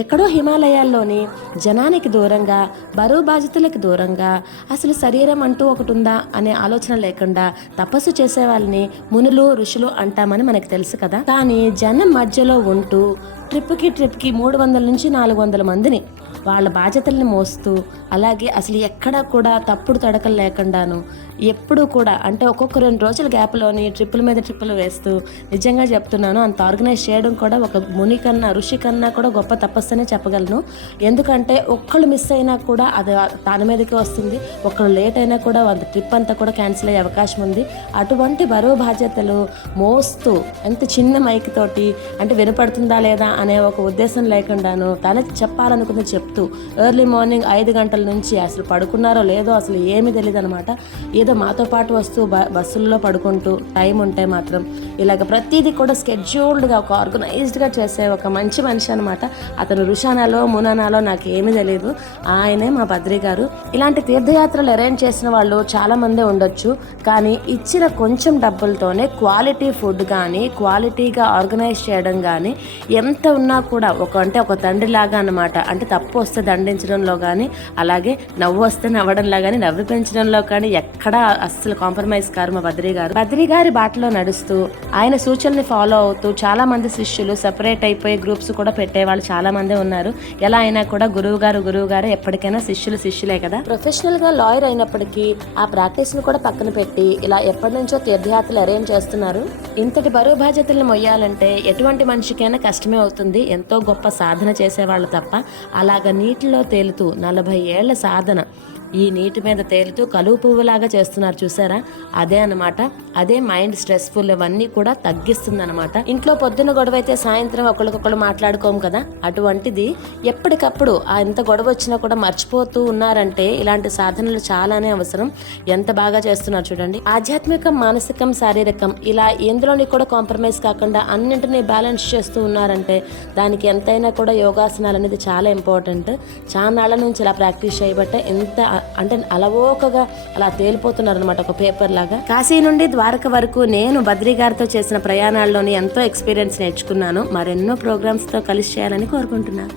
ఎక్కడో హిమాలయాల్లోని జనానికి దూరంగా, బరువు బాధ్యతలకు దూరంగా, అసలు శరీరం అంటూ ఒకటి ఉందా అనే ఆలోచన లేకుండా తపస్సు చేసే వాళ్ళని మునులు ఋషులు అంటామని మనకు తెలుసు కదా. కానీ జనం మధ్యలో ఉంటూ ట్రిప్కి 300 నుంచి 400 మందిని వాళ్ళ బాధ్యతల్ని మోస్తూ, అలాగే అసలు ఎక్కడా కూడా తప్పుడు తడకలు లేకుండాను ఎప్పుడూ కూడా అంటే ఒక్కొక్క 2 రోజుల గ్యాప్లోని ట్రిప్పుల మీద ట్రిప్పులు వేస్తూ, నిజంగా చెప్తున్నాను, అంత ఆర్గనైజ్ చేయడం కూడా ఒక ముని కన్నా ఋషి కన్నా కూడా గొప్ప తపస్సునే చెప్పగలను. ఎందుకంటే ఒక్కళ్ళు మిస్ అయినా కూడా అది తన మీదకి వస్తుంది, ఒక్కళ్ళు లేట్ అయినా కూడా అంత ట్రిప్ అంతా కూడా క్యాన్సిల్ అయ్యే అవకాశం ఉంది. అటువంటి బరువు బాధ్యతలు మోస్తూ ఎంత చిన్న మైక్ తోటి అంటే వినపడుతుందా లేదా అనే ఒక ఉద్దేశం లేకుండాను తనకి చెప్పాలనుకుంది చెప్తూ ఎర్లీ మార్నింగ్ 5 గంటల నుంచి అసలు పడుకున్నారో లేదో అసలు ఏమీ తెలియదు అనమాట. ఏదో మాతో పాటు వస్తూ బస్సుల్లో పడుకుంటూ టైం ఉంటే మాత్రం ఇలాగ ప్రతిదీ కూడా స్కెడ్యూల్డ్గా ఒక ఆర్గనైజ్డ్గా చేసే ఒక మంచి మనిషి అనమాట. అతను ఋషానాలో మునానాలో నాకు ఏమీ తెలియదు, ఆయనే మా బద్రి గారు. ఇలాంటి తీర్థయాత్రలు అరేంజ్ చేసిన వాళ్ళు చాలామందే ఉండొచ్చు, కానీ ఇచ్చిన కొంచెం డబ్బులతోనే క్వాలిటీ ఫుడ్ కానీ క్వాలిటీగా ఆర్గనైజ్ చేయడం కానీ ఎంత ఉన్నా కూడా ఒక తండ్రిలాగా అనమాట. అంటే తప్పు వస్తే దండించడంలో కానీ, అలాగే నవ్వు వస్తే నవ్వడంలో కానీ, నవ్వు పెంచడంలో కానీ ఎక్కడా అస్సలు కాంప్రమైజ్ కారు మా బద్రి గారి బాటలో నడుస్తూ ఆయన సూచనల్ని ఫాలో అవుతూ చాలా మంది శిష్యులు సెపరేట్ అయిపోయి గ్రూప్స్ కూడా పెట్టేవాళ్ళు చాలా మంది ఉన్నారు. ఎలా అయినా కూడా గురువు గారు ఎప్పటికైనా శిష్యులే కదా. ప్రొఫెషనల్ గా లాయర్ అయినప్పటికీ ఆ ప్రాక్టీస్ ని కూడా పక్కన పెట్టి ఇలా ఎప్పటి నుంచో తీర్థయాత్రలు అరేంజ్ చేస్తున్నారు. ఇంతటి బరువు బాధ్యతలను మొయ్యాలంటే ఎటువంటి మనిషికైనా కష్టమే అవుతుంది, ఎంతో గొప్ప సాధన చేసేవాళ్ళు తప్ప. అలాగ నీటిలో తేలుతూ 40 ఏళ్ల సాధన ఈ నీటి మీద తేలుతూ కలువ పువ్వులాగా చేస్తున్నారు చూసారా, అదే అనమాట. అదే మైండ్ స్ట్రెస్ఫుల్ ఇవన్నీ కూడా తగ్గిస్తుంది అనమాట. ఇంట్లో పొద్దున్న గొడవ అయితే సాయంత్రం ఒకరికొకరు మాట్లాడుకోము కదా, అటువంటిది ఎప్పటికప్పుడు ఎంత గొడవ వచ్చినా కూడా మర్చిపోతూ ఉన్నారంటే ఇలాంటి సాధనలు చాలానే అవసరం. ఎంత బాగా చేస్తున్నారు చూడండి. ఆధ్యాత్మికం, మానసికం, శారీరకం ఇలా ఎందులోని కూడా కాంప్రమైజ్ కాకుండా అన్నింటినీ బ్యాలెన్స్ చేస్తూ ఉన్నారంటే దానికి ఎంతైనా కూడా యోగాసనాలు అనేది చాలా ఇంపార్టెంట్. చాలా నుంచి ఇలా ప్రాక్టీస్ చేయబట్టే ఎంత అంటే అలవోకగా అలా తేలిపోతున్నారు అనమాట, ఒక పేపర్ లాగా. కాశీ నుండి ద్వారక వరకు నేను బద్రి గారితో చేసిన ప్రయాణాల్లోని ఎంతో ఎక్స్పీరియన్స్ నేర్చుకున్నాను. మరెన్నో ప్రోగ్రామ్స్తో కలిసి చేయాలని కోరుకుంటున్నాను.